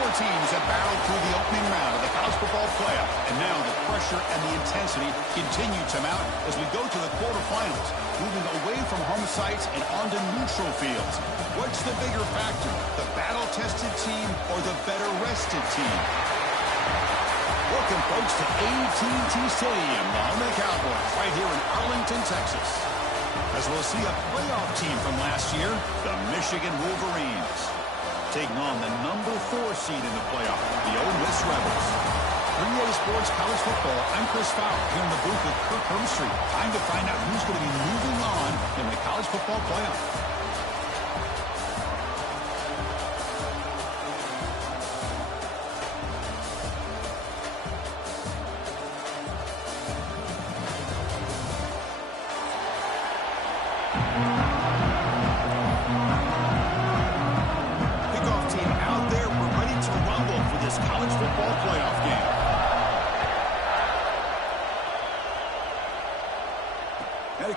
Four teams have battled through the opening round of the college football playoff, and now the pressure and the intensity continue to mount as we go to the quarterfinals, moving away from home sites and onto neutral fields. What's the bigger factor, the battle-tested team or the better-rested team? Welcome, folks, to AT&T Stadium, the home of the Cowboys, right here in Arlington, Texas. As we'll see a playoff team from last year, the Michigan Wolverines, taking on the number 4 seed in the playoff, the Ole Miss Rebels. For EA Sports College Football, I'm Chris Fowler here in the booth with Kirk Herbstreit. Time to find out who's going to be moving on in the college football playoff.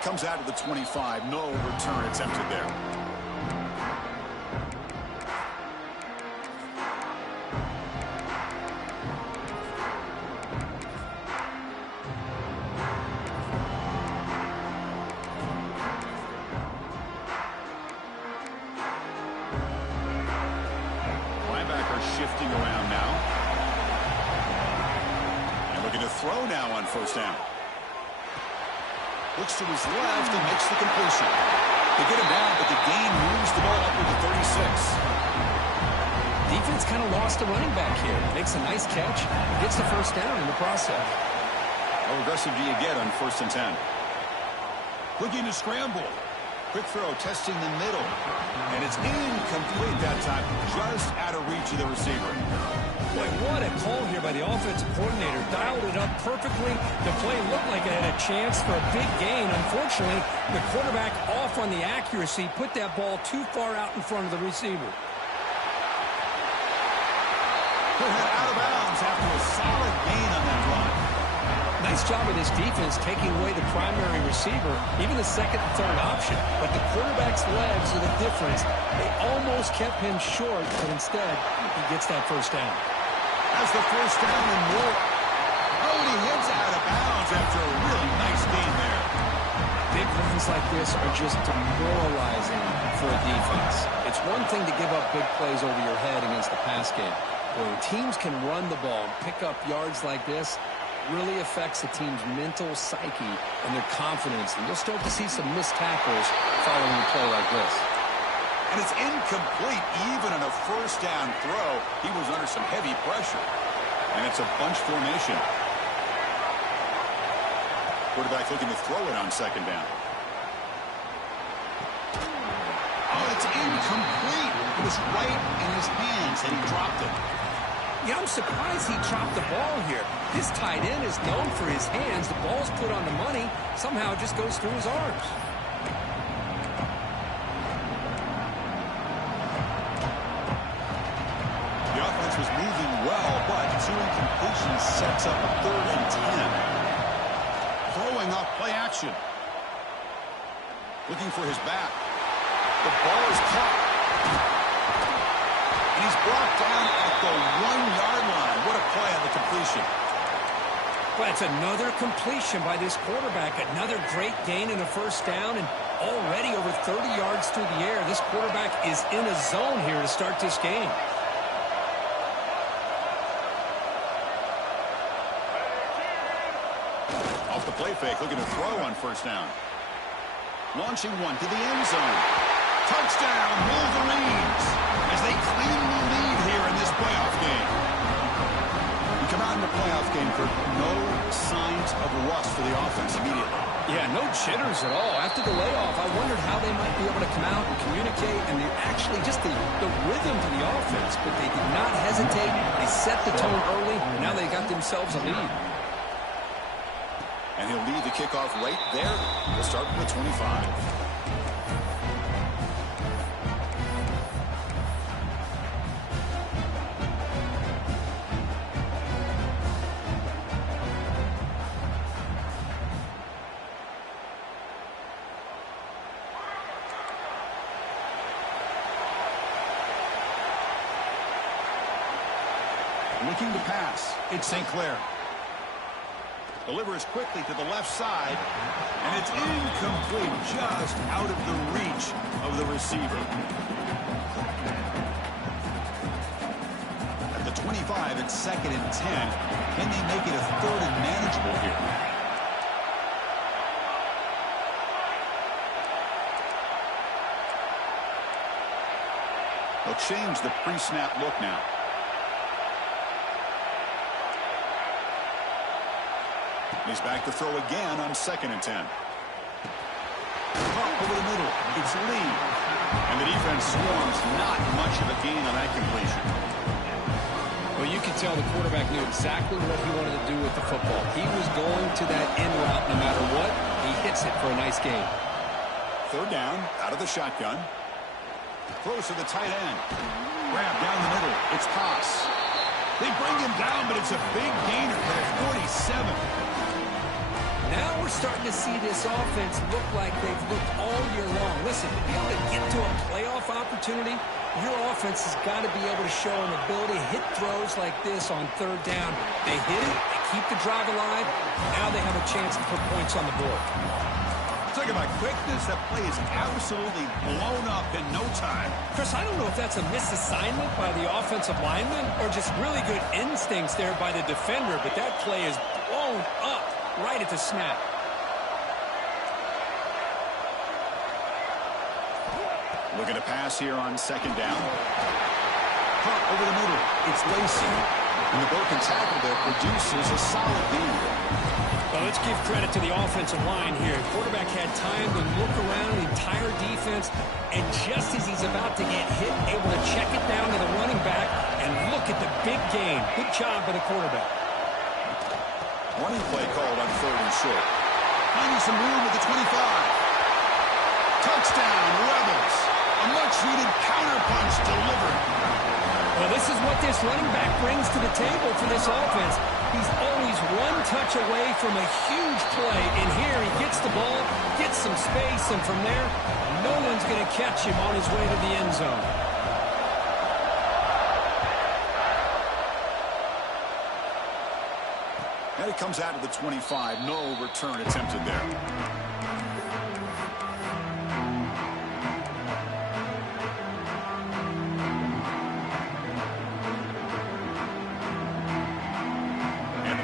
Comes out of the 25. No return attempted there. Linebacker shifting around now. And looking to throw now on first down. Looks to his left and makes the completion. They get him down, but the gain moves the ball up with the 36. Defense kind of lost a running back here. Makes a nice catch. Gets the first down in the process. How aggressive do you get on 1st and 10? Looking to scramble. Quick throw, testing the middle. And it's incomplete that time. Just out of reach of the receiver. Boy, what a call here by the offensive coordinator. Dialed it up perfectly. The play looked like it had a chance for a big gain. Unfortunately, the quarterback off on the accuracy, put that ball too far out in front of the receiver. Put him out of bounds after a solid gain on that run. Nice job of this defense taking away the primary receiver, even the second and third option. But the quarterback's legs are the difference. They almost kept him short, but instead, he gets that first down. Has the first down and more. Oh, and he heads out of bounds after a really nice gain there. Big runs like this are just demoralizing for a defense. It's one thing to give up big plays over your head against the pass game. When teams can run the ball and pick up yards like this, really affects the team's mental psyche and their confidence. And you'll start to see some missed tackles following a play like this. And it's incomplete even on a first down throw. He was under some heavy pressure. And it's a bunch formation. Quarterback looking to throw it on second down. Oh, it's incomplete. It was right in his hands and he dropped it. Yeah, I'm surprised he dropped the ball here. This tight end is known for his hands. The ball's put on the money. Somehow it just goes through his arms. The offense was moving well, but 2 incompletions sets up a 3rd and 10. Throwing off play action. Looking for his back. The ball is caught. And he's brought down at the 1-yard line. What a play on the completion. Well, it's another completion by this quarterback. Another great gain in a first down, and already over 30 yards through the air. This quarterback is in a zone here to start this game. Off the play fake, looking to throw on first down. Launching one to the end zone. Touchdown, Wolverines, as they claim the lead here in this playoff game. We come out in the playoff game for no signs of rust for the offense immediately. Yeah, no jitters at all. After the layoff, I wondered how they might be able to come out and communicate, and actually just the rhythm to the offense, but they did not hesitate. They set the tone early, and now they got themselves a lead. And he'll lead the kickoff right there. We'll start from the 25. Looking to pass. It's St. Clair. Delivers quickly to the left side. And it's incomplete, just out of the reach of the receiver. At the 25, it's 2nd and 10. Can they make it a 3rd and manageable here? They'll change the pre-snap look now. He's back to throw again on 2nd and 10. Over the middle, it's Lee. And the defense swarms, not much of a gain on that completion. Well, you can tell the quarterback knew exactly what he wanted to do with the football. He was going to that end route no matter what. He hits it for a nice gain. 3rd down, out of the shotgun. Throws to the tight end. Grab down the middle. It's Pass. They bring him down, but it's a big gainer for the 47. Now we're starting to see this offense look like they've looked all year long. Listen, to be able to get to a playoff opportunity, your offense has got to be able to show an ability to hit throws like this on 3rd down. They hit it, they keep the drive alive, now they have a chance to put points on the board. Talk about quickness. That play is absolutely blown up in no time. Chris, I don't know if that's a misassignment by the offensive lineman or just really good instincts there by the defender, but that play is blown up right at the snap. Looking to pass here on 2nd down. Caught over the middle. It's Lacey. And the broken tackle there produces a solid lead. Well, let's give credit to the offensive line here. The quarterback had time to look around the entire defense, and just as he's about to get hit, able to check it down to the running back, and look at the big gain. Good job by the quarterback. Running play called on 3rd and short. Finding some room at the 25. Touchdown, Rebels. A much-needed counterpunch delivered. Well, this is what this running back brings to the table for this offense. He's always one touch away from a huge play, and here he gets the ball, gets some space, and from there, no one's going to catch him on his way to the end zone. And it comes out of the 25. No return attempted there.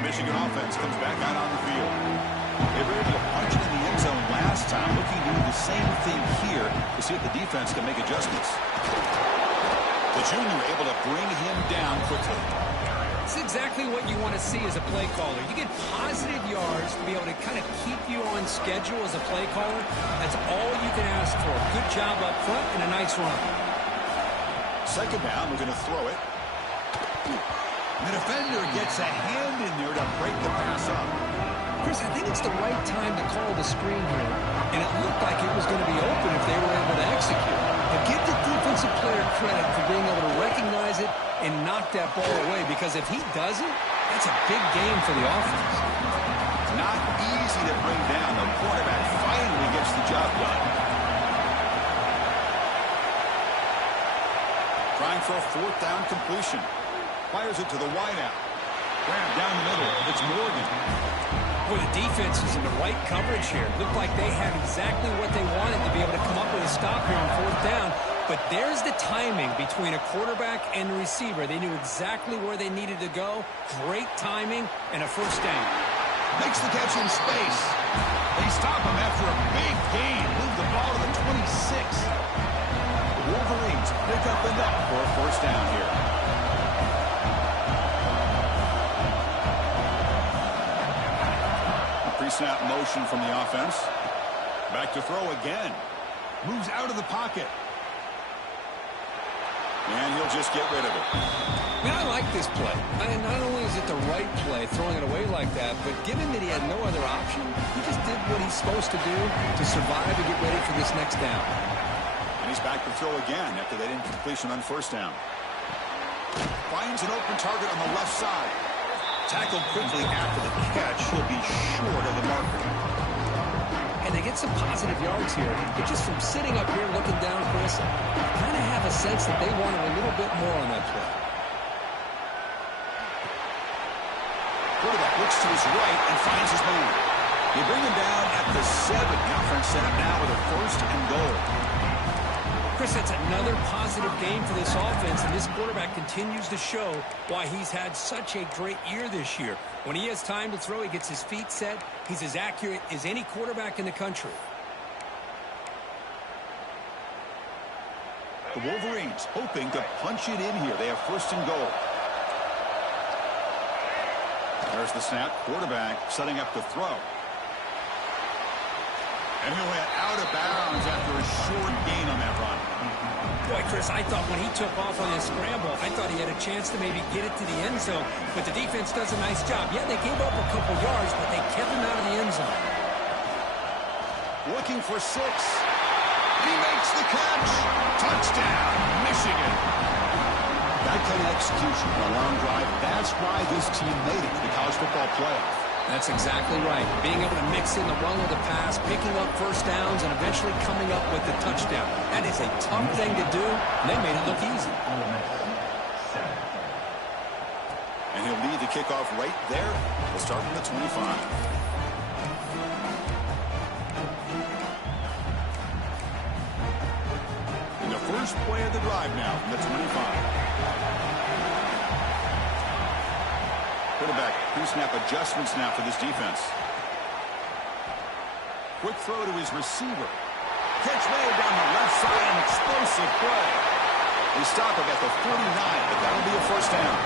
Michigan offense comes back out on the field. They were able to punch it in the end zone last time, looking to do the same thing here to see if the defense can make adjustments. The junior able to bring him down quickly. It's exactly what you want to see as a play caller. You get positive yards to be able to kind of keep you on schedule as a play caller. That's all you can ask for. Good job up front and a nice run. 2nd down, we're going to throw it. The defender gets a hand in there to break the pass up. Chris, I think it's the right time to call the screen here, and it looked like it was going to be open if they were able to execute. But give the defensive player credit for being able to recognize it and knock that ball away, because if he doesn't, that's a big game for the offense. Not easy to bring down. The quarterback finally gets the job done. Trying for a 4th down completion. Fires it to the wideout. Grab down the middle. It's Morgan. Boy, the defense is in the right coverage here. Looked like they had exactly what they wanted to be able to come up with a stop here on 4th down. But there's the timing between a quarterback and the receiver. They knew exactly where they needed to go. Great timing and a 1st down. Makes the catch in space. They stop him after a big gain. Move the ball to the 26. The Wolverines pick up enough for a 1st down here. Pre-snap motion from the offense. Back to throw again. Moves out of the pocket. And he'll just get rid of it. Man, I like this play. Not only is it the right play, throwing it away like that, but given that he had no other option, he just did what he's supposed to do to survive and get ready for this next down. And he's back to throw again after that incompletion on 1st down. Finds an open target on the left side. Tackled quickly after the catch. He'll be short of the marker. And they get some positive yards here. But just from sitting up here looking down, Chris, I kind of have a sense that they wanted a little bit more on that play. Quarterback looks to his right and finds his man. They bring him down at the 7. The offense set up now with a 1st and goal. Chris, that's another positive game for this offense, and this quarterback continues to show why he's had such a great year this year. When he has time to throw, he gets his feet set. He's as accurate as any quarterback in the country. The Wolverines hoping to punch it in here. They have 1st and goal. There's the snap. Quarterback setting up the throw. And he'll head out of bounds after a short gain on that run. Boy, Chris, I thought when he took off on his scramble, I thought he had a chance to maybe get it to the end zone. But the defense does a nice job. Yeah, they gave up a couple yards, but they kept him out of the end zone. Looking for 6. He makes the catch. Touchdown, Michigan. That kind of execution on a long drive, that's why this team made it to the college football playoff. That's exactly right. Being able to mix in the run with the pass, picking up 1st downs, and eventually coming up with the touchdown. That is a tough thing to do, and they made it look easy. And he'll lead the kickoff right there. We'll start from the 25. First play of the drive now from the 25. Quarterback pre-snap adjustments now for this defense. Quick throw to his receiver. Catch made down the left side, an explosive play. They stop him at the 49, but that'll be a 1st down.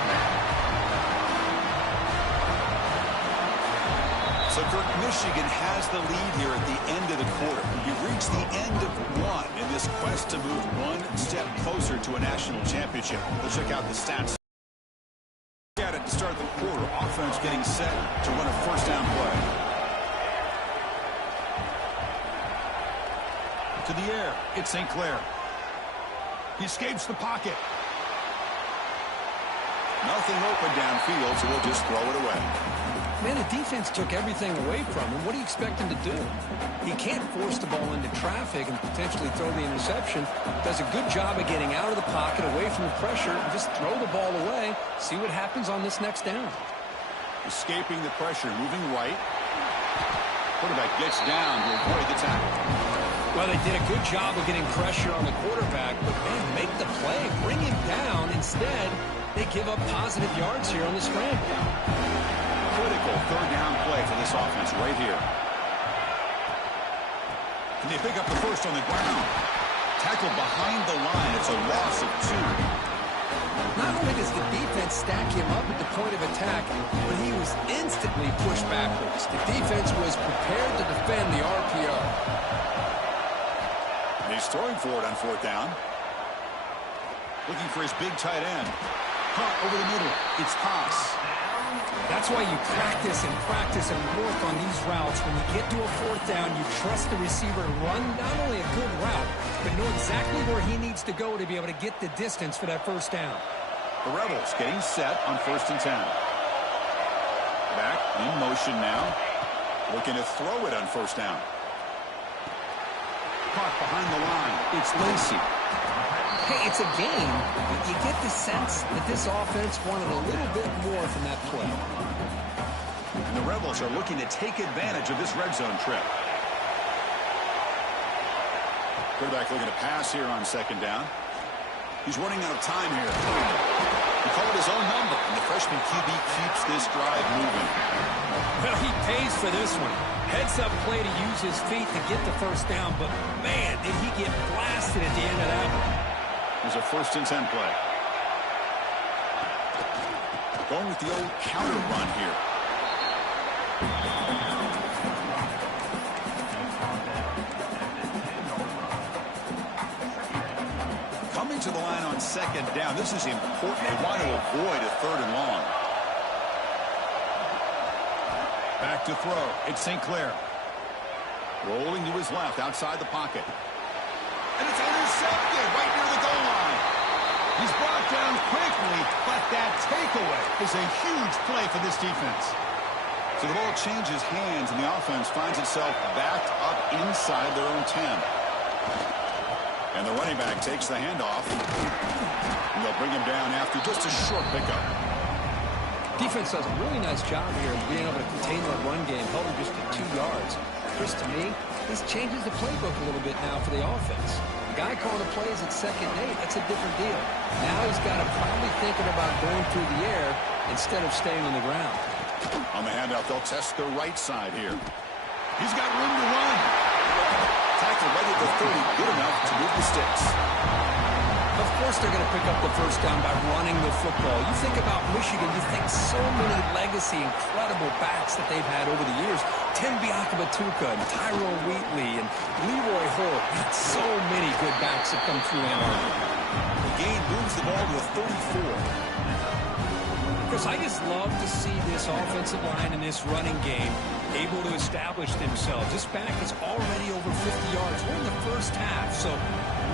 So, Kirk, Michigan has the lead here at the end of the quarter. You've reached the end of 1 in this quest to move 1 step closer to a national championship. Let's check out the stats. At it to start the quarter, offense getting set to run a 1st down play. To the air, it's St. Clair. He escapes the pocket. Nothing open downfield, so we'll just throw it away. Man, the defense took everything away from him. What do you expect him to do? He can't force the ball into traffic and potentially throw the interception. Does a good job of getting out of the pocket, away from the pressure, and just throw the ball away. See what happens on this next down. Escaping the pressure, moving right. Quarterback gets down to avoid the tackle. Well, they did a good job of getting pressure on the quarterback, but man, make the play, bring him down. Instead, they give up positive yards here on the scramble. Critical 3rd down play for this offense right here. Can they pick up the 1st on the ground? Tackle behind the line. It's a loss of 2. Not only does the defense stack him up at the point of attack, but he was instantly pushed backwards. The defense was prepared to defend the RPO. He's throwing for it on 4th down. Looking for his big tight end. Hunt over the middle. It's Haas. That's why you practice and work on these routes. When you get to a 4th down, you trust the receiver to run not only a good route, but know exactly where he needs to go to be able to get the distance for that 1st down. The Rebels getting set on 1st and 10. Back in motion now. Looking to throw it on 1st down. Caught behind the line. It's Lacey. Hey, it's a game, but you get the sense that this offense wanted a little bit more from that play. And the Rebels are looking to take advantage of this red zone trip. Quarterback looking to pass here on 2nd down. He's running out of time here. He called his own number, and the freshman QB keeps this drive moving. Well, he pays for this one. Heads-up play to use his feet to get the 1st down, but man, did he get blasted at the end of that one. There's a 1st and 10 play. Going with the old counter run here. Coming to the line on 2nd down. This is important. They want to avoid a 3rd and long. Back to throw. It's St. Clair. Rolling to his left outside the pocket. And it's intercepted right near the goal line. He's brought down quickly, but that takeaway is a huge play for this defense. So the ball changes hands, and the offense finds itself backed up inside their own 10. And the running back takes the handoff. And they'll bring him down after just a short pickup. Defense does a really nice job here of being able to contain that run game, held him just to 2 yards. Chris, to me, this changes the playbook a little bit now for the offense. The guy calling the plays at 2nd and 8, that's a different deal. Now he's got to probably thinking about going through the air instead of staying on the ground. On the handout, they'll test the right side here. He's got room to run. Tackle right at the 30, good enough to move the sticks. Of course they're going to pick up the first down by running the football. You think about Michigan, you think so many legacy, incredible backs that they've had over the years. Tim Biakabatuka and Tyrone Wheatley and Leroy Hoare. So many good backs that come through Ann Arbor. The gain moves the ball to the 34. Chris, I just love to see this offensive line and this running game able to establish themselves. This back is already over 50 yards. We're in the first half, so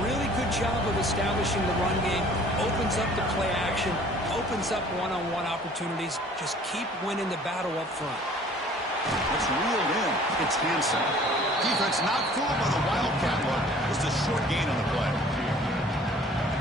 really good job of establishing the run game. Opens up the play action, opens up one-on-one opportunities. Just keep winning the battle up front. It's reeled in. It's Hansen. Defense not fooled by the Wildcat look. Just a short gain on the play.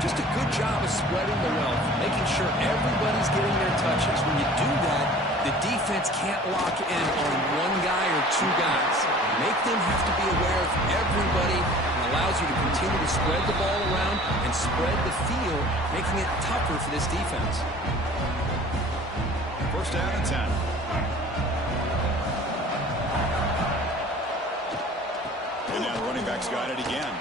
Just a good job of spreading the wealth, making sure everybody's getting their touches. When you do that, the defense can't lock in on one guy or 2 guys. Make them have to be aware of everybody, and allows you to continue to spread the ball around and spread the field, making it tougher for this defense. First down and 10. And now the running back's got it again.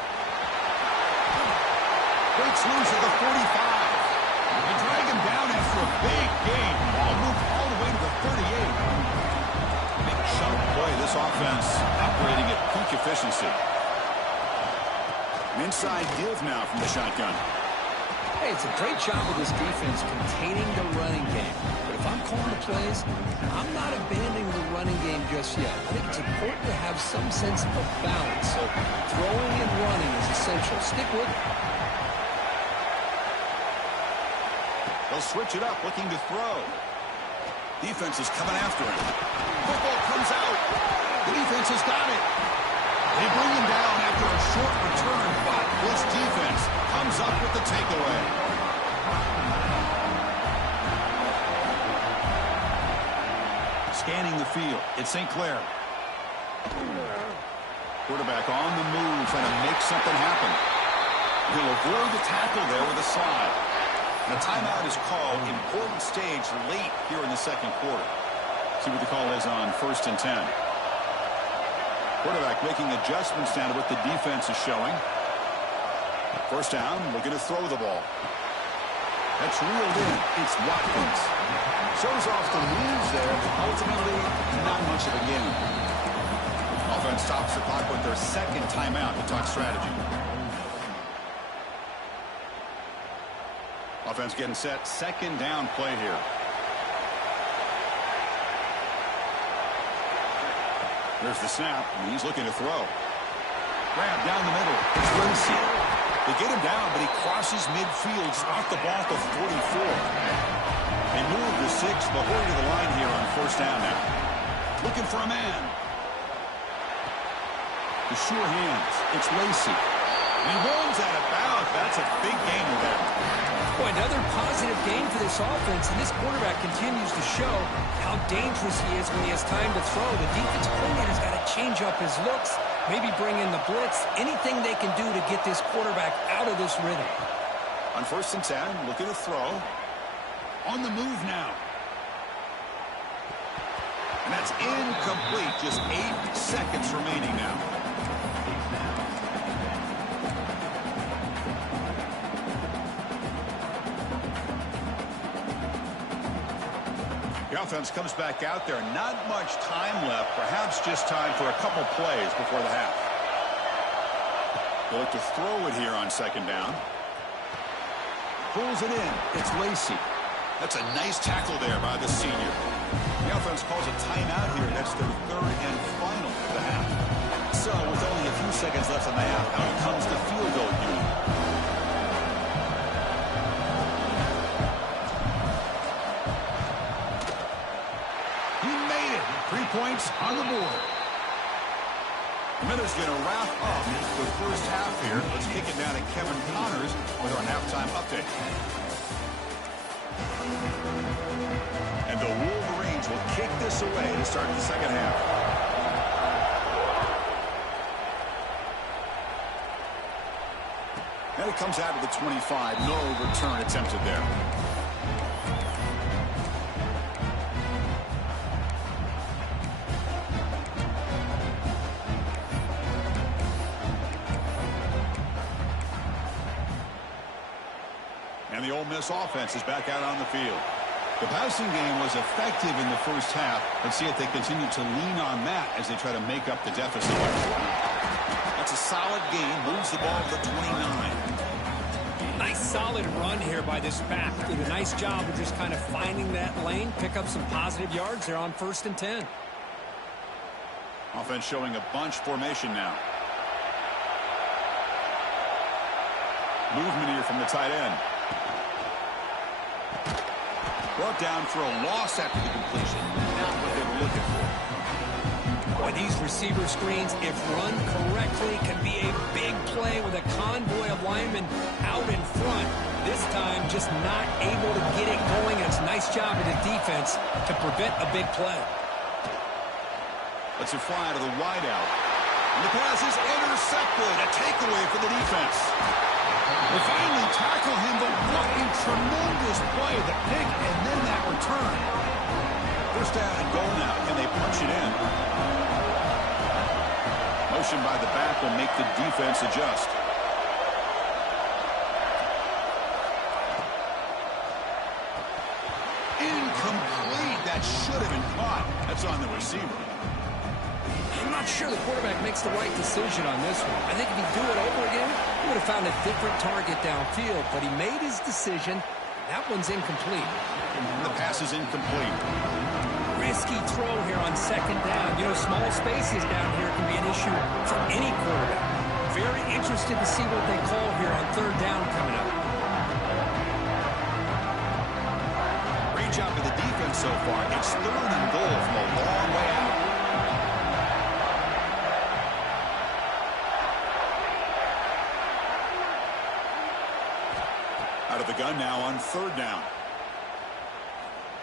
Breaks loose at the 45. They drag him down after a big gain. Ball moved all the way to the 38. Big chunk play. This offense operating at peak efficiency. An inside give now from the shotgun. Hey, it's a great job of this defense containing the running game. But if I'm calling the plays, I'm not abandoning the running game just yet. I think it's important to have some sense of balance. So throwing and running is essential. Stick with it. They'll switch it up, looking to throw. Defense is coming after him. Football comes out. The defense has got it. They bring him down after a short return, but this defense comes up with the takeaway. Scanning the field, it's St. Clair. Quarterback on the move, trying to make something happen. He'll avoid the tackle there with a slide. The timeout is called. Important stage late here in the second quarter. See what the call is on 1st and 10. Quarterback making adjustments down to what the defense is showing. First down, looking to throw the ball. That's reeled in. It's Watkins. Shows off the moves there, but ultimately not much of a gain. Offense stops the clock with their second timeout to talk strategy. Offense getting set. Second down play here. There's the snap, and he's looking to throw. Grab down the middle. It's Lindsay. They get him down, but he crosses midfield, off the ball to 44. They move the 6, but we're to the line here on first down now. Looking for a man. The sure hands. It's Lacey. He runs out of bounds. That's a big gainer there. Boy, another positive game for this offense, and this quarterback continues to show how dangerous he is when he has time to throw. The defensive coordinator's got to change up his looks, maybe bring in the blitz, anything they can do to get this quarterback out of this rhythm. On 1st and 10, looking to throw. On the move now. And that's incomplete. Just 8 seconds remaining now. The offense comes back out there. Not much time left. Perhaps just time for a couple plays before the half. They'll look to throw it here on second down. Pulls it in. It's Lacey. That's a nice tackle there by the senior. The offense calls a timeout here. That's their third and final of the half. So with only a few seconds left in the half, out comes the field goal unit. He made it. 3 points on the board. Miller's going to wrap up the first half here. Let's kick it down to Kevin Connors with our halftime update. And the Wolverines will kick this away to start the second half. And it comes out of the 25. No return attempted there. And the Ole Miss offense is back out on the field. The passing game was effective in the first half. Let's see if they continue to lean on that as they try to make up the deficit. That's a solid game. Moves the ball to the 29. Nice solid run here by this back. Did a nice job of just kind of finding that lane, pick up some positive yards there on 1st and 10. Offense showing a bunch formation now. Movement here from the tight end. Brought down for a loss after the completion. Not what they were looking for. Boy, these receiver screens, if run correctly, can be a big play with a convoy of linemen out in front. This time, just not able to get it going. And it's a nice job of the defense to prevent a big play. Let's it fly to the wideout. And the pass is intercepted. A takeaway for the defense. They finally tackle him, but what a tremendous play. The pick and then that return. First down and goal now. Can they punch it in? Motion by the back will make the defense adjust. Incomplete. That should have been caught. That's on the receiver. I'm not sure the quarterback makes the right decision on this one. I think if he'd do it over again, he would have found a different target downfield, but he made his decision. That one's incomplete. The pass is incomplete. Risky throw here on 2nd down. You know, small spaces down here can be an issue for any quarterback. Very interested to see what they call here on 3rd down coming up. Great job of the defense so far. It's 3rd and goal from a long way out. Out of the gun now on 3rd down.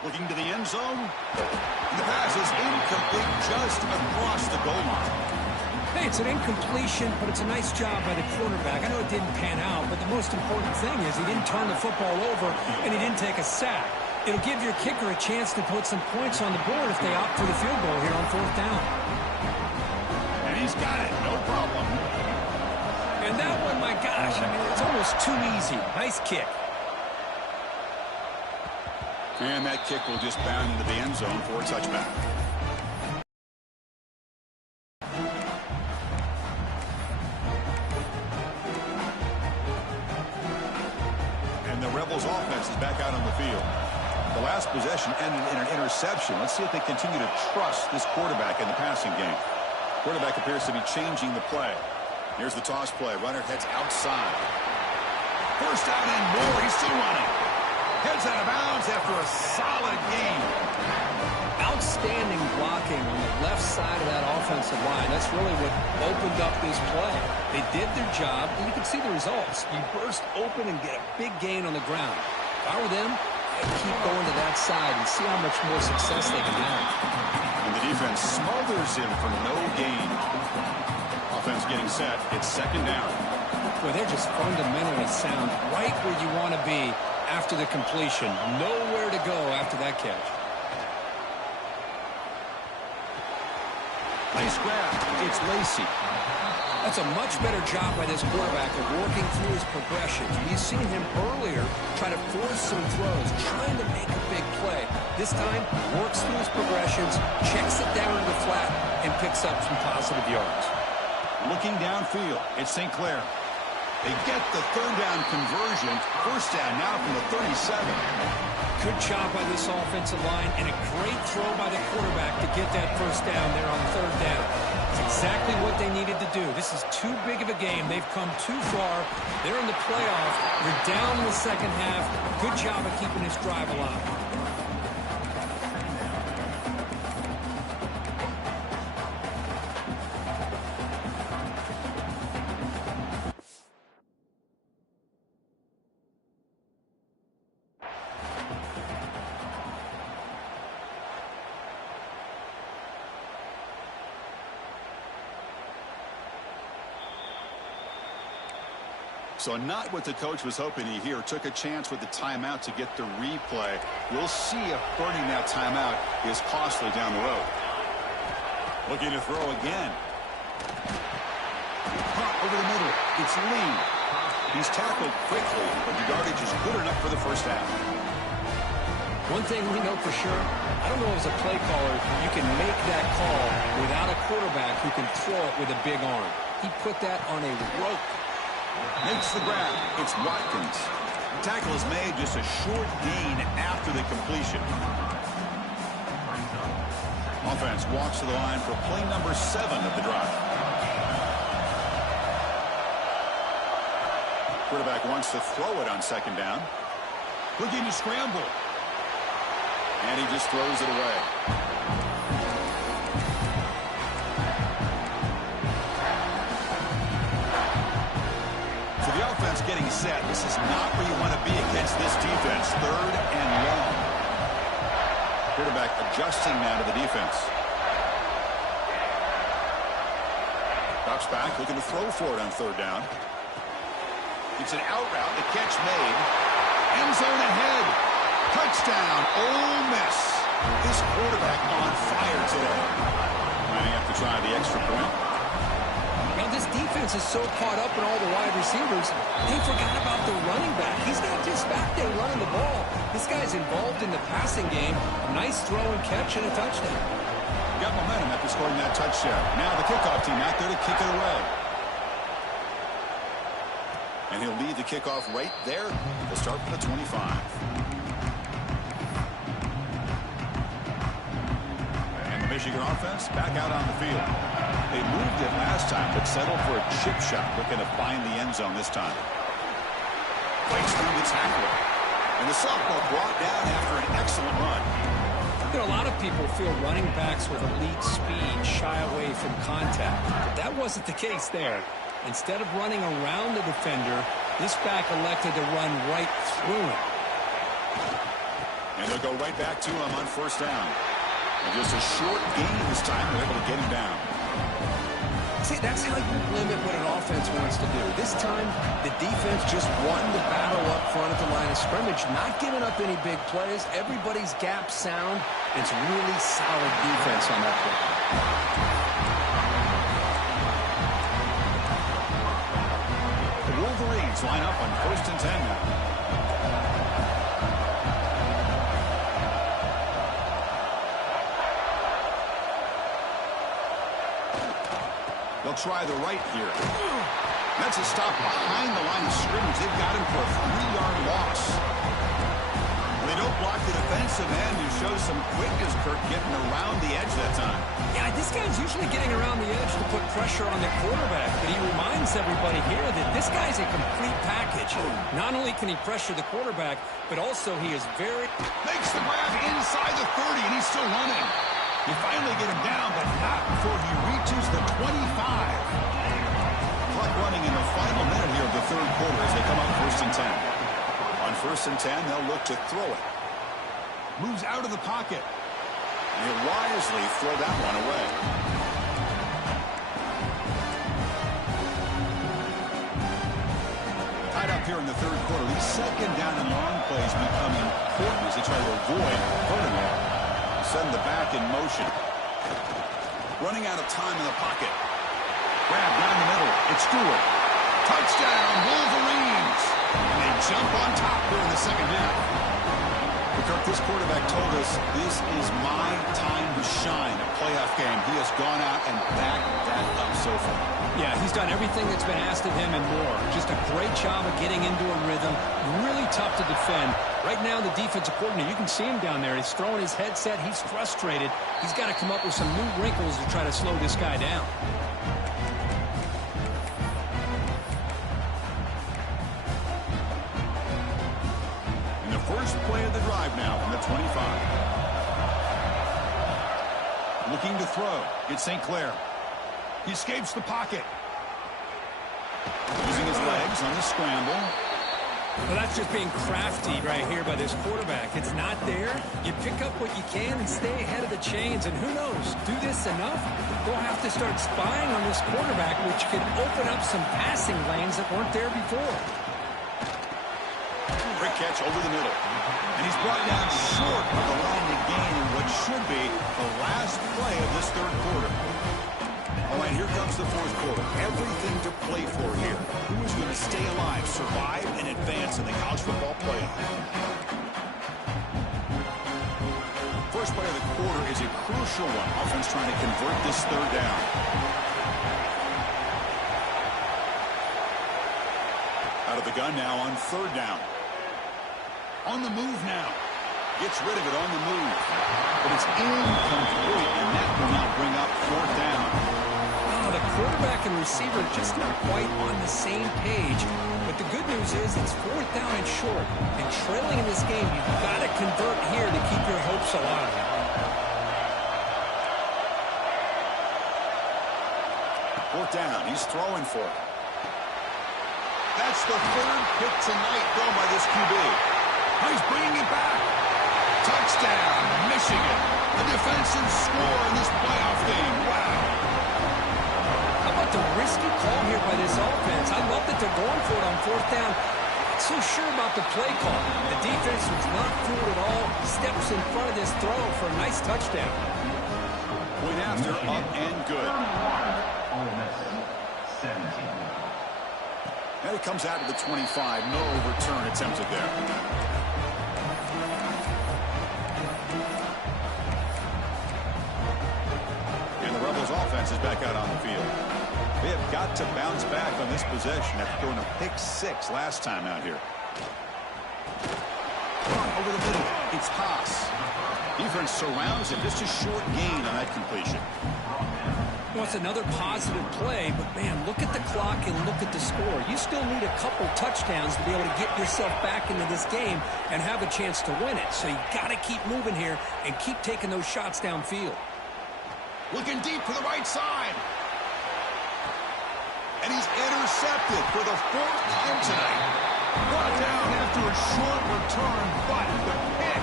Looking to the end zone. And the pass is incomplete just across the goal line. Hey, it's an incompletion, but it's a nice job by the quarterback. I know it didn't pan out, but the most important thing is he didn't turn the football over and he didn't take a sack. It'll give your kicker a chance to put some points on the board if they opt for the field goal here on 4th down. And he's got it. No problem. And that one, my gosh, I mean, it's almost too easy. Nice kick. And that kick will just bound into the end zone for a touchback. And the Rebels offense is back out on the field. The last possession ended in an interception. Let's see if they continue to trust this quarterback in the passing game. Quarterback appears to be changing the play. Here's the toss play. Runner heads outside. First down and more. He's still running. Heads out of bounds after a solid game. Outstanding blocking on the left side of that offensive line. That's really what opened up this play. They did their job, and you can see the results. You burst open and get a big gain on the ground. If I were them, I'd keep going to that side and see how much more success they can have. And the defense smothers him for no gain. Offense getting set. It's 2nd down. Boy, they're just fundamentally sound right where you want to be after the completion. Nowhere to go after that catch. Nice grab. It's Lacey. That's a much better job by this quarterback of working through his progressions. We've seen him earlier try to force some throws, trying to make a big play. This time, works through his progressions, checks it down to the flat, and picks up some positive yards. Looking downfield, it's St. Clair. They get the 3rd down conversion. First down now from the 37. Good job by this offensive line and a great throw by the quarterback to get that first down there on 3rd down. It's exactly what they needed to do. This is too big of a game. They've come too far. They're in the playoff. You're down in the 2nd half. Good job of keeping this drive alive. So not what the coach was hoping to hear. Took a chance with the timeout to get the replay. We'll see if burning that timeout is costly down the road. Looking to throw again. Hot over the middle. It's Lee. He's tackled quickly, but the yardage is good enough for the first half. One thing we know for sure, I don't know as a play caller, you can make that call without a quarterback who can throw it with a big arm. He put that on a rope. Makes the grab. It's Watkins. The tackle is made, just a short gain after the completion. Offense walks to the line for play number 7 of the drive. Quarterback wants to throw it on second down. Looking to scramble. And he just throws it away. So the offense getting set. This is not where you want to be against this defense. 3rd and long. Quarterback adjusting now to the defense. Drops back, looking to throw for it on 3rd down. It's an out route. The catch made. End zone ahead. Touchdown, Ole Miss. This quarterback on fire today. Might have to try the extra point. Now, this defense is so caught up in all the wide receivers, they forgot about the running back. He's not just back there running the ball. This guy's involved in the passing game. A nice throw and catch and a touchdown. Got momentum after scoring that touchdown. Now the kickoff team out there to kick it away. And he'll lead the kickoff right there. He'll start from the 25. And the Michigan offense back out on the field. They moved it last time, but settled for a chip shot, looking to find the end zone this time. Breaks through the tackle. And the sophomore brought down after an excellent run. You know, a lot of people feel running backs with elite speed shy away from contact. But that wasn't the case there. Instead of running around the defender, this back elected to run right through him. And they'll go right back to him on 1st down. And just a short gain this time. They're able to get him down. See, that's how you limit what an offense wants to do. This time, the defense just wanting to battle up front at the line of scrimmage, not giving up any big plays. Everybody's gap sound. It's really solid defense on that play. The Wolverines line up on 1st and 10 now. They'll try the right here. That's a stop behind the line of scrimmage. They've got him for a 3-yard loss. They don't block the defensive end, who shows some quickness, Kirk, getting around the edge that time. Yeah, this guy's usually getting around the edge to put pressure on the quarterback, but he reminds everybody here that this guy's a complete package. Not only can he pressure the quarterback, but also he is very... Makes the grab inside the 30, and he's still running. You finally get him down, but not before he reaches the 25. Clock running in the final minute here of the 3rd quarter as they come up 1st and 10. On 1st and 10, they'll look to throw it. Moves out of the pocket. And he'll wisely throw that one away. Tied up here in the 3rd quarter. These 2nd down and long plays become important as they try to avoid hurting him. Send the back in motion. Running out of time in the pocket. Grab down the middle. It's Stewart. Touchdown, Wolverines. And they jump on top here in the 2nd half. Kirk, this quarterback told us this is my time to shine. A playoff game. He has gone out and backed that up so far. Yeah, he's done everything that's been asked of him and more. Just a great job of getting into a rhythm. Really tough to defend. Right now, the defensive coordinator, you can see him down there. He's throwing his headset. He's frustrated. He's got to come up with some new wrinkles to try to slow this guy down. In the first play of the drive now from the 25. Looking to throw. It's St. Clair. He escapes the pocket. Using his legs on the scramble. Well, that's just being crafty right here by this quarterback. It's not there. You pick up what you can and stay ahead of the chains. And who knows, through this pass enough, they'll have to start spying on this quarterback, which could open up some passing lanes that weren't there before. Great catch over the middle. And he's brought down short of the line to gain in what should be the last play of this third quarter. All right, here comes the fourth quarter. Everything to play for here. Who is going to stay alive, survive, and advance in the college football playoff? First play of the quarter is a crucial one. Offense trying to convert this third down. Out of the gun now on third down. On the move now. Gets rid of it on the move. But it's incomplete, and that will now bring up fourth down. Oh, the quarterback and receiver just not quite on the same page. But the good news is it's fourth down and short. And trailing in this game, you've got to convert here to keep your hopes alive. Fourth down. He's throwing for it. That's the third pick tonight thrown by this QB. He's bringing it back. Touchdown, Michigan. A defensive score in this playoff game. Wow. How about the risky call here by this offense? I love that they're going for it on fourth down. Not so sure about the play call. The defense was not fooled at all. Steps in front of this throw for a nice touchdown. Point after, up and good. And it comes out to the 25. No return attempted there. And the Rebels offense is back out on the field. They have got to bounce back on this possession after throwing a pick 6 last time out here. Over the middle, it's Haas. Defense surrounds it. Just a short gain on that completion. Well, it's another positive play, but, man, look at the clock and look at the score. You still need a couple touchdowns to be able to get yourself back into this game and have a chance to win it. So you got to keep moving here and keep taking those shots downfield. Looking deep for the right side. And he's intercepted for the fourth time tonight. Brought down after a short return, but the pick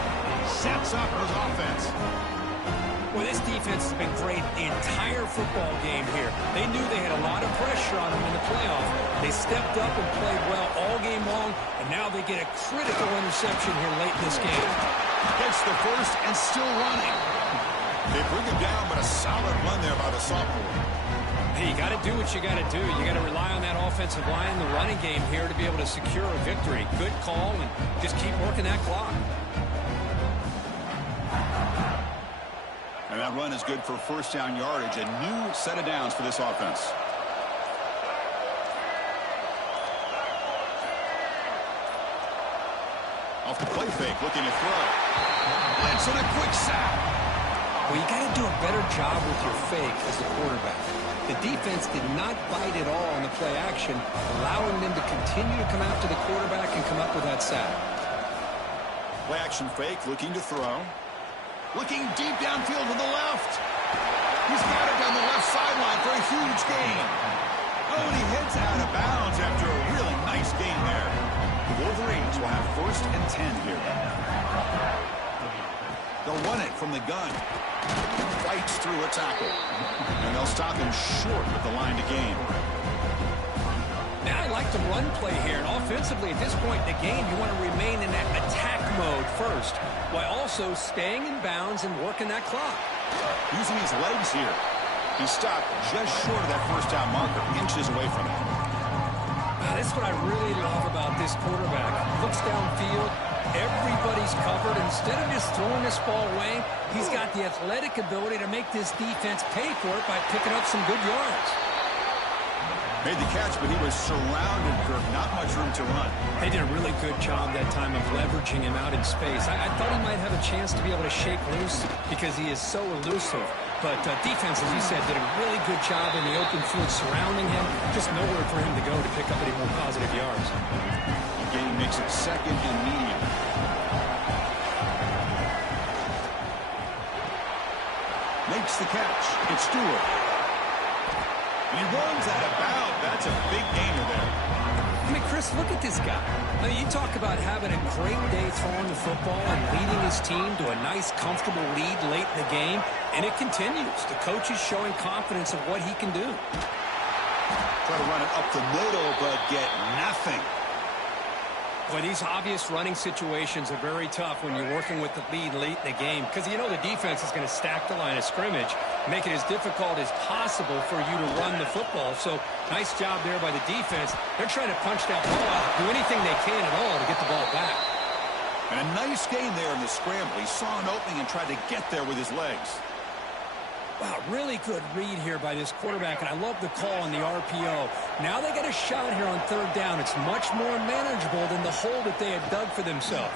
sets up his offense. Well, this defense has been great the entire football game here. They knew they had a lot of pressure on them in the playoff. They stepped up and played well all game long, and now they get a critical interception here late in this game. Gets the first and still running. They bring him down, but a solid run there by the sophomore. Hey, you got to do what you got to do. You got to rely on that offensive line, the running game here to be able to secure a victory. Good call, and just keep working that clock. And that run is good for first down yardage. A new set of downs for this offense. Off the play fake, looking to throw. Blitz and a quick sack. Well, you got to do a better job with your fake as the quarterback. The defense did not bite at all on the play action, allowing them to continue to come after the quarterback and come up with that sack. Play action fake, looking to throw. Looking deep downfield to the left. He's got it down the left sideline for a huge gain. Oh, and he heads out of bounds after a really nice gain there. The Wolverines will have first and 10 here. They'll run it from the gun. Fights through a tackle. And they'll stop him short with the line to gain. Now I like the run play here. And offensively, at this point in the game, you want to remain in that attack mode first, while also staying in bounds and working that clock. Using his legs here. He stopped just short of that first down marker, inches away from it. That's what I really love about this quarterback. Looks downfield. Everybody's covered. Instead of just throwing this ball away, he's got the athletic ability to make this defense pay for it by picking up some good yards. Made the catch, but he was surrounded, Kirk. Not much room to run. They did a really good job that time of leveraging him out in space. I thought he might have a chance to be able to shake loose because he is so elusive. But defense, as you said, did a really good job in the open field surrounding him. Just nowhere for him to go to pick up any more positive yards. The game makes it second and medium. Makes the catch. It's Stewart. And he runs out of bounds. That's a big gainer there. I mean, Chris, look at this guy. I mean, you talk about having a great day throwing the football and leading his team to a nice, comfortable lead late in the game, and it continues. The coach is showing confidence of what he can do. Try to run it up the middle, but get nothing. Well, these obvious running situations are very tough when you're working with the lead late in the game because you know the defense is going to stack the line of scrimmage, make it as difficult as possible for you to run the football. So, nice job there by the defense. They're trying to punch that ball out, do anything they can at all to get the ball back. And a nice gain there in the scramble. He saw an opening and tried to get there with his legs. Wow, really good read here by this quarterback, and I love the call on the RPO. Now they get a shot here on third down. It's much more manageable than the hole that they had dug for themselves.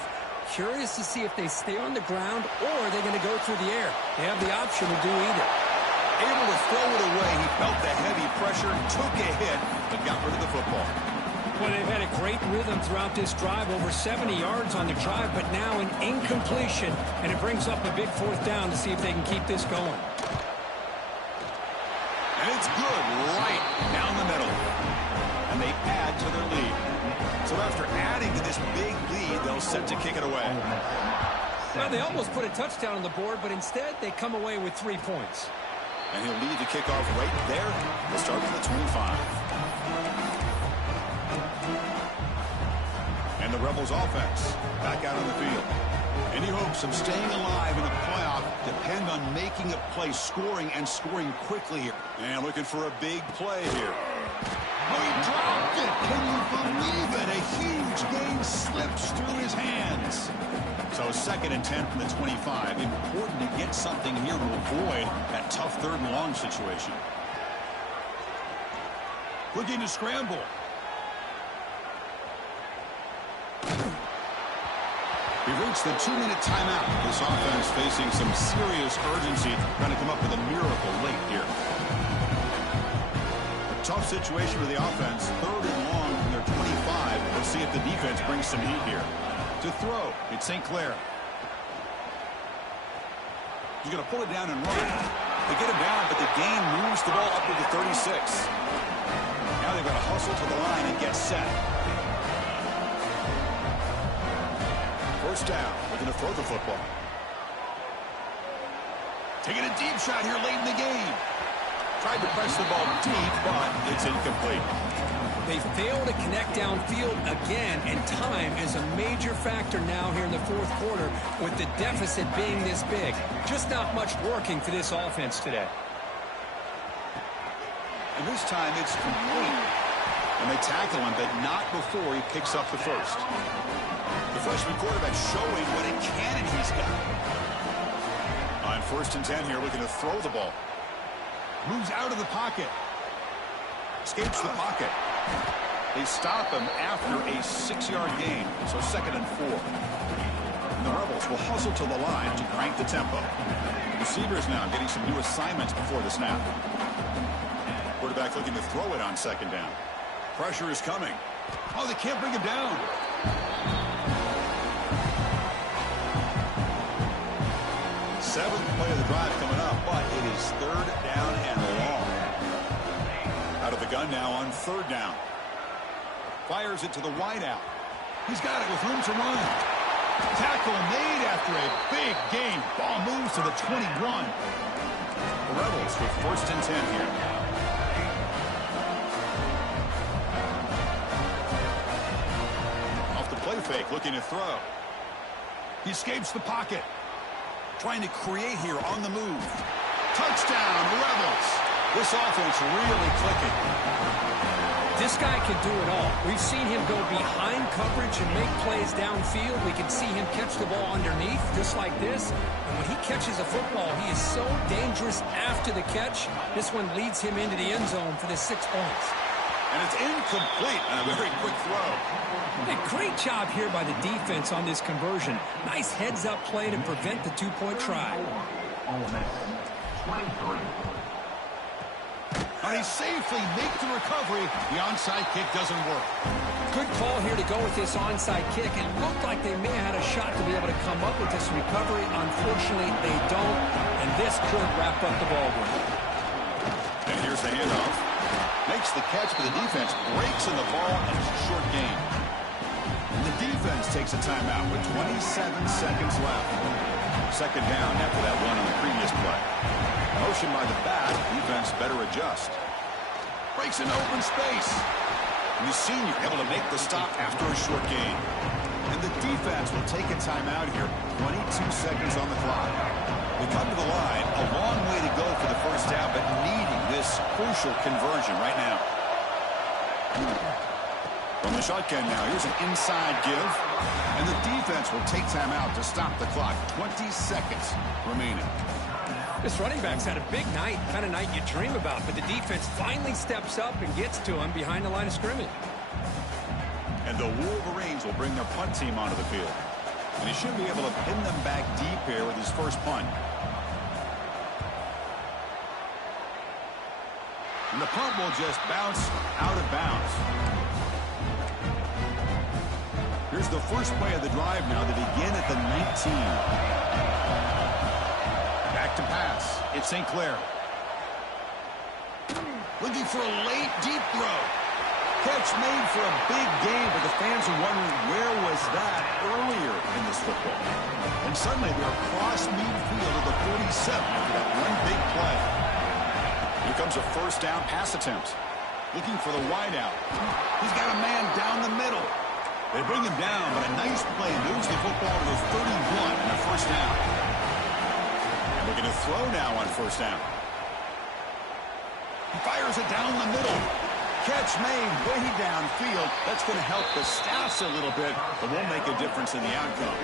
Curious to see if they stay on the ground or are they going to go through the air. They have the option to do either. Able to throw it away. He felt the heavy pressure, took a hit, but got rid of the football. Well, they've had a great rhythm throughout this drive, over 70 yards on the drive, but now an incompletion, and it brings up a big fourth down to see if they can keep this going. And it's good right down the middle. And they add to their lead. So after adding to this big lead, they'll set to kick it away. Well, they almost put a touchdown on the board, but instead they come away with 3 points. And he'll lead the kickoff right there. We'll start from the 25. And the Rebels offense back out on the field. Any hopes of staying alive in the playoff depend on making a play, scoring, and scoring quickly here. And looking for a big play here. Oh, he dropped it. Can you believe it? A huge gain slips through his hands. So 2nd and 10 from the 25. Important to get something here to avoid that tough 3rd and long situation. Looking to scramble. We've reached the 2-minute timeout. This offense facing some serious urgency, trying to come up with a miracle late here. A tough situation for the offense. 3rd and long from their 25. Let's see if the defense brings some heat here. To throw, it's St. Clair. He's going to pull it down and run. They get him down, but the gain moves the ball up to the 36. Now they've got to hustle to the line and get set. First down, looking to throw the football. Taking a deep shot here late in the game. Tried to press the ball deep, but it's incomplete. They fail to connect downfield again, and time is a major factor now here in the 4th quarter with the deficit being this big. Just not much working for this offense today. And this time it's complete. And they tackle him, but not before he picks up the first. The freshman quarterback showing what a cannon he's got. On 1st and 10 here, looking to throw the ball. Moves out of the pocket. Escapes the pocket. They stop him after a 6-yard gain, so 2nd and 4. And the Rebels will hustle to the line to crank the tempo. Receivers now getting some new assignments before the snap. Quarterback looking to throw it on 2nd down. Pressure is coming. Oh, they can't bring him down. Seventh play of the drive coming up, but it is 3rd down and long. Out of the gun now on 3rd down. Fires it to the wideout. He's got it with room to run. Tackle made after a big gain. Ball moves to the 21. The Rebels with 1st and 10 here. Off the play fake, looking to throw. He escapes the pocket. Trying to create here on the move. Touchdown, Rebels. This offense really clicking. This guy can do it all. We've seen him go behind coverage and make plays downfield. We can see him catch the ball underneath, just like this. And when he catches a football, he is so dangerous after the catch. This one leads him into the end zone for the 6 points. And it's incomplete on a very quick throw. A great job here by the defense on this conversion. Nice heads-up play to prevent the 2-point try. And he safely makes the recovery. The onside kick doesn't work. Good call here to go with this onside kick. It looked like they may have had a shot to be able to come up with this recovery. Unfortunately, they don't. And this could wrap up the ball game. And here's the handoff. Makes the catch, but the defense breaks in the ball, and it's a short gain. And the defense takes a timeout with 27 seconds left. Second down after that one on the previous play. Motion by the back. Defense better adjust. Breaks into open space. And the senior able to make the stop after a short gain. And the defense will take a timeout here. 22 seconds on the clock. We come to the line. A long way to go for the first down, but needing this crucial conversion right now. From the shotgun now, here's an inside give. And the defense will take time out to stop the clock. 20 seconds remaining. This running back's had a big night, kind of night you dream about, but the defense finally steps up and gets to him behind the line of scrimmage. And the Wolverines will bring their punt team onto the field. And he should be able to pin them back deep here with his first punt. And the punt will just bounce out of bounds. Here's the first play of the drive now. They begin at the 19. Back to pass. It's St. Clair. Looking for a late, deep throw. Catch made for a big game, but the fans are wondering where was that earlier in this football. And suddenly they're across midfield at the 47 after that one big play. Here comes a first down pass attempt. Looking for the wideout. He's got a man down the middle. They bring him down, but a nice play moves the football to the 31 and a first down. And they're going to throw now on first down. He fires it down the middle. Catch made way downfield. That's going to help the stats a little bit, but won't make a difference in the outcome.